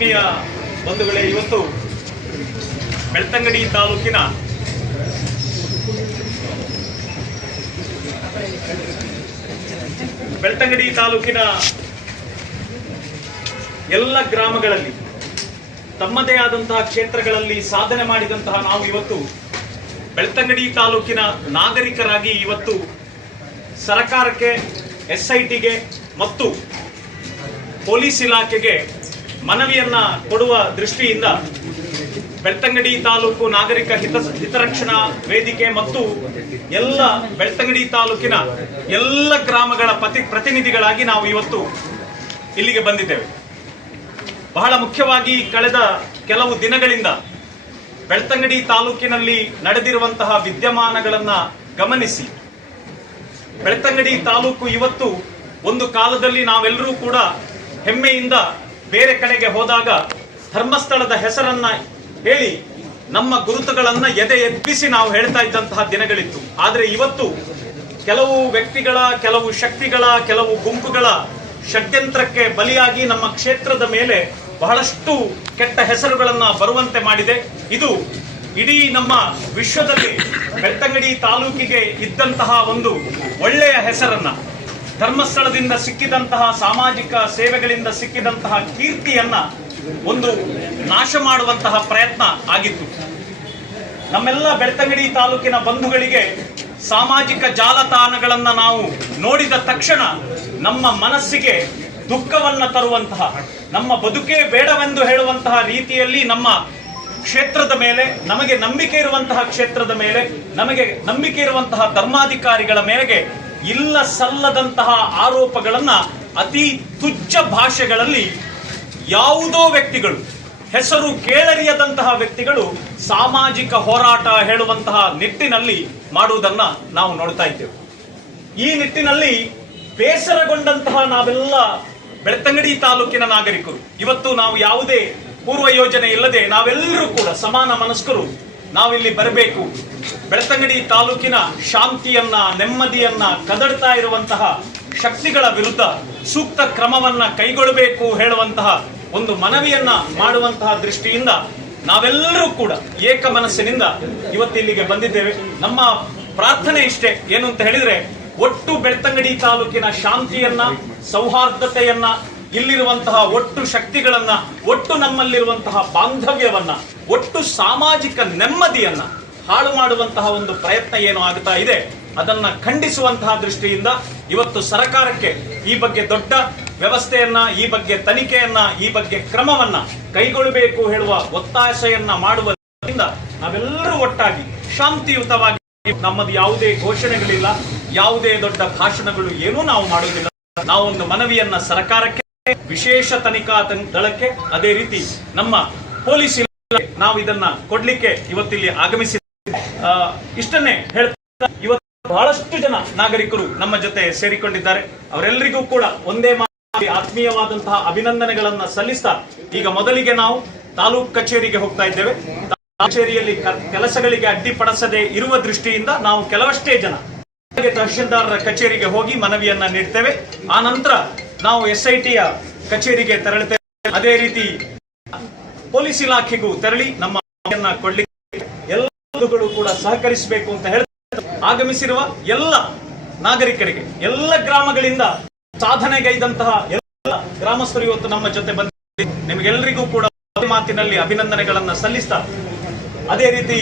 ಬಂಧುಗಳೇ, ಇವತ್ತು ಬೆಳ್ತಂಗಡಿ ತಾಲೂಕಿನ ಎಲ್ಲ ಗ್ರಾಮಗಳಲ್ಲಿ ತಮ್ಮದೇ ಆದಂತಹ ಕ್ಷೇತ್ರಗಳಲ್ಲಿ ಸಾಧನೆ ಮಾಡಿದಂತಹ ನಾವು ಇವತ್ತು ಬೆಳ್ತಂಗಡಿ ತಾಲೂಕಿನ ನಾಗರಿಕರಾಗಿ ಇವತ್ತು ಸರ್ಕಾರಕ್ಕೆ, SITಗೆ ಮತ್ತು ಪೊಲೀಸ್ ಇಲಾಖೆಗೆ ಮನವಿಯನ್ನ ಕೊಡುವ ದೃಷ್ಟಿಯಿಂದ ಬೆಳ್ತಂಗಡಿ ತಾಲೂಕು ನಾಗರಿಕ ಹಿತರಕ್ಷಣಾ ವೇದಿಕೆ ಮತ್ತು ಎಲ್ಲ ಬೆಳ್ತಂಗಡಿ ತಾಲೂಕಿನ ಎಲ್ಲ ಗ್ರಾಮಗಳ ಪ್ರತಿನಿಧಿಗಳಾಗಿ ನಾವು ಇವತ್ತು ಇಲ್ಲಿಗೆ ಬಂದಿದ್ದೇವೆ. ಬಹಳ ಮುಖ್ಯವಾಗಿ ಕಳೆದ ಕೆಲವು ದಿನಗಳಿಂದ ಬೆಳ್ತಂಗಡಿ ತಾಲೂಕಿನಲ್ಲಿ ನಡೆದಿರುವಂತಹ ವಿದ್ಯಮಾನಗಳನ್ನ ಗಮನಿಸಿ, ಬೆಳ್ತಂಗಡಿ ತಾಲೂಕು ಇವತ್ತು ಒಂದು ಕಾಲದಲ್ಲಿ ನಾವೆಲ್ಲರೂ ಕೂಡ ಹೆಮ್ಮೆಯಿಂದ ಬೇರೆ ಕಡೆಗೆ ಹೋದಾಗ ಧರ್ಮಸ್ಥಳದ ಹೆಸರನ್ನ ಹೇಳಿ ನಮ್ಮ ಗುರುತುಗಳನ್ನ ಎದೆ ಎಬ್ಬಿಸಿ ನಾವು ಹೇಳ್ತಾ ಇದ್ದಂತಹ ದಿನಗಳಿತ್ತು. ಆದರೆ ಇವತ್ತು ಕೆಲವು ವ್ಯಕ್ತಿಗಳ, ಕೆಲವು ಶಕ್ತಿಗಳ, ಕೆಲವು ಗುಂಪುಗಳ ಷಡ್ಯಂತ್ರಕ್ಕೆ ಬಲಿಯಾಗಿ ನಮ್ಮ ಕ್ಷೇತ್ರದ ಮೇಲೆ ಬಹಳಷ್ಟು ಕೆಟ್ಟ ಹೆಸರುಗಳನ್ನ ಬರುವಂತೆ ಮಾಡಿದೆ. ಇದು ಇಡೀ ನಮ್ಮ ವಿಶ್ವದಲ್ಲಿ ಬೆಳ್ತಂಗಡಿ ತಾಲೂಕಿಗೆ ಇದ್ದಂತಹ ಒಂದು ಒಳ್ಳೆಯ ಹೆಸರನ್ನ, ಧರ್ಮಸ್ಥಳದಿಂದ ಸಿಕ್ಕಿದಂತಹ ಸಾಮಾಜಿಕ ಸೇವೆಗಳಿಂದ ಸಿಕ್ಕಿದಂತಹ ಕೀರ್ತಿಯನ್ನ ಒಂದು ನಾಶ ಮಾಡುವಂತಹ ಪ್ರಯತ್ನ ಆಗಿತ್ತು. ನಮ್ಮೆಲ್ಲ ಬೆಳ್ತಂಗಡಿ ತಾಲೂಕಿನ ಬಂಧುಗಳಿಗೆ ಸಾಮಾಜಿಕ ಜಾಲತಾಣಗಳನ್ನ ನಾವು ನೋಡಿದ ತಕ್ಷಣ ನಮ್ಮ ಮನಸ್ಸಿಗೆ ದುಃಖವನ್ನ ತರುವಂತಹ, ನಮ್ಮ ಬದುಕೇ ಬೇಡವೆಂದು ಹೇಳುವಂತಹ ರೀತಿಯಲ್ಲಿ ನಮ್ಮ ಕ್ಷೇತ್ರದ ಮೇಲೆ, ನಮಗೆ ನಂಬಿಕೆ ಇರುವಂತಹ ಕ್ಷೇತ್ರದ ಮೇಲೆ, ನಮಗೆ ನಂಬಿಕೆ ಇರುವಂತಹ ಧರ್ಮಾಧಿಕಾರಿಗಳ ಮೇರೆಗೆ ಇಲ್ಲ ಸಲ್ಲದಂತಹ ಆರೋಪಗಳನ್ನ ಅತಿ ತುಚ್ಛ ಭಾಷೆಗಳಲ್ಲಿ ಯಾವುದೋ ವ್ಯಕ್ತಿಗಳು, ಹೆಸರು ಕೇಳರಿಯದಂತಹ ವ್ಯಕ್ತಿಗಳು ಸಾಮಾಜಿಕ ಹೋರಾಟ ಹೇಳುವಂತಹ ನಿಟ್ಟಿನಲ್ಲಿ ಮಾಡುವುದನ್ನ ನಾವು ನೋಡ್ತಾ ಇದ್ದೇವೆ. ಈ ನಿಟ್ಟಿನಲ್ಲಿ ಬೇಸರಗೊಂಡಂತಹ ನಾವೆಲ್ಲ ಬೆಳ್ತಂಗಡಿ ತಾಲೂಕಿನ ನಾಗರಿಕರು ಇವತ್ತು ನಾವು ಯಾವುದೇ ಪೂರ್ವ ಯೋಜನೆ ಇಲ್ಲದೆ ನಾವೆಲ್ಲರೂ ಕೂಡ ಸಮಾನ ಮನಸ್ಕರು ನಾವಿಲ್ಲಿ ಬರಬೇಕು, ಬೆಳ್ತಂಗಡಿ ತಾಲೂಕಿನ ಶಾಂತಿಯನ್ನ, ನೆಮ್ಮದಿಯನ್ನ ಕದಡ್ತಾ ಇರುವಂತಹ ಶಕ್ತಿಗಳ ವಿರುದ್ಧ ಸೂಕ್ತ ಕ್ರಮವನ್ನ ಕೈಗೊಳ್ಳಬೇಕು ಹೇಳುವಂತಹ ಒಂದು ಮನವಿಯನ್ನ ಮಾಡುವಂತಹ ದೃಷ್ಟಿಯಿಂದ ನಾವೆಲ್ಲರೂ ಕೂಡ ಏಕ ಮನಸ್ಸಿನಿಂದ ಇವತ್ತಿಲ್ಲಿಗೆ ಬಂದಿದ್ದೇವೆ. ನಮ್ಮ ಪ್ರಾರ್ಥನೆ ಇಷ್ಟೇ, ಏನು ಅಂತ ಹೇಳಿದ್ರೆ, ಒಟ್ಟು ಬೆಳ್ತಂಗಡಿ ತಾಲೂಕಿನ ಶಾಂತಿಯನ್ನ, ಸೌಹಾರ್ದತೆಯನ್ನ, ಇಲ್ಲಿರುವಂತಹ ಒಟ್ಟು ಶಕ್ತಿಗಳನ್ನ, ಒಟ್ಟು ನಮ್ಮಲ್ಲಿರುವಂತಹ ಬಾಂಧವ್ಯವನ್ನ, ಒಟ್ಟು ಸಾಮಾಜಿಕ ನೆಮ್ಮದಿಯನ್ನ ಹಾಳು ಮಾಡುವಂತಹ ಒಂದು ಪ್ರಯತ್ನ ಏನು ಆಗ್ತಾ ಇದೆ ಅದನ್ನ ಖಂಡಿಸುವಂತಹ ದೃಷ್ಟಿಯಿಂದ ಇವತ್ತು ಸರ್ಕಾರಕ್ಕೆ ಈ ಬಗ್ಗೆ ದೊಡ್ಡ ವ್ಯವಸ್ಥೆಯನ್ನ, ಈ ಬಗ್ಗೆ ತನಿಖೆಯನ್ನ, ಈ ಬಗ್ಗೆ ಕ್ರಮವನ್ನ ಕೈಗೊಳ್ಳಬೇಕು ಹೇಳುವ ಒತ್ತಾಸೆಯನ್ನ ಮಾಡುವುದರಿಂದ ನಾವೆಲ್ಲರೂ ಒಟ್ಟಾಗಿ ಶಾಂತಿಯುತವಾಗಿ, ನಮ್ಮದು ಯಾವುದೇ ಘೋಷಣೆಗಳಿಲ್ಲ, ಯಾವುದೇ ದೊಡ್ಡ ಭಾಷಣಗಳು ಏನೂ ನಾವು ಮಾಡುವುದಿಲ್ಲ. ನಾವೊಂದು ಮನವಿಯನ್ನ ಸರ್ಕಾರಕ್ಕೆ, ವಿಶೇಷ ತನಿಖಾ ದಳಕ್ಕೆ, ಅದೇ ರೀತಿ ನಮ್ಮ ಪೊಲೀಸ್ ಇಲಾಖೆಗೆ ನಾವು ಇದನ್ನ ಕೊಡ್ಲಿಕ್ಕೆ ಇವತ್ತಿಲ್ಲಿ ಆಗಮಿಸಿ ಇಷ್ಟನ್ನೇ ಹೇಳ್ತಾ, ಇವತ್ತು ಬಹಳಷ್ಟು ಜನ ನಾಗರಿಕರು ನಮ್ಮ ಜೊತೆ ಸೇರಿಕೊಂಡಿದ್ದಾರೆ. ಅವರೆಲ್ಲರಿಗೂ ಕೂಡ ಒಂದೇ ಆತ್ಮೀಯವಾದಂತಹ ಅಭಿನಂದನೆಗಳನ್ನ ಸಲ್ಲಿಸ್ತಾ, ಈಗ ಮೊದಲಿಗೆ ನಾವು ತಾಲೂಕು ಕಚೇರಿಗೆ ಹೋಗ್ತಾ ಇದ್ದೇವೆ. ಕಚೇರಿಯಲ್ಲಿ ಕೆಲಸಗಳಿಗೆ ಅಡ್ಡಿಪಡಿಸದೆ ಇರುವ ದೃಷ್ಟಿಯಿಂದ ನಾವು ಕೆಲವಷ್ಟೇ ಜನ ತಹಶೀಲ್ದಾರರ ಕಚೇರಿಗೆ ಹೋಗಿ ಮನವಿಯನ್ನ ನೀಡ್ತೇವೆ. ಆ ನಂತರ ನಾವು SITಯ ಕಚೇರಿಗೆ ತೆರಳುತ್ತೇವೆ. ಅದೇ ರೀತಿ ಪೊಲೀಸ್ ಇಲಾಖೆಗೂ ತೆರಳಿ ನಮ್ಮ ಮನವಿಯನ್ನ ಕೊಡ್ಲಿಕ್ಕೆ ಎಲ್ಲರೂ ಕೂಡ ಸಹಕರಿಸಬೇಕು ಅಂತ ಹೇಳಿ ಆಗಮಿಸಿರುವ ಎಲ್ಲ ನಾಗರಿಕರಿಗೆ, ಎಲ್ಲ ಗ್ರಾಮಗಳಿಂದ ಸಾಧನೆಗೈದಂತಹ ಎಲ್ಲ ಗ್ರಾಮಸ್ಥರು ಇವತ್ತು ನಮ್ಮ ಜೊತೆ ಬಂದಿದ್ದಾರೆ. ನಿಮಗೆಲ್ಲರಿಗೂ ಕೂಡ ಮಾತಿನಲ್ಲಿ ಅಭಿನಂದನೆಗಳನ್ನ ಸಲ್ಲಿಸ್ತಾ, ಅದೇ ರೀತಿ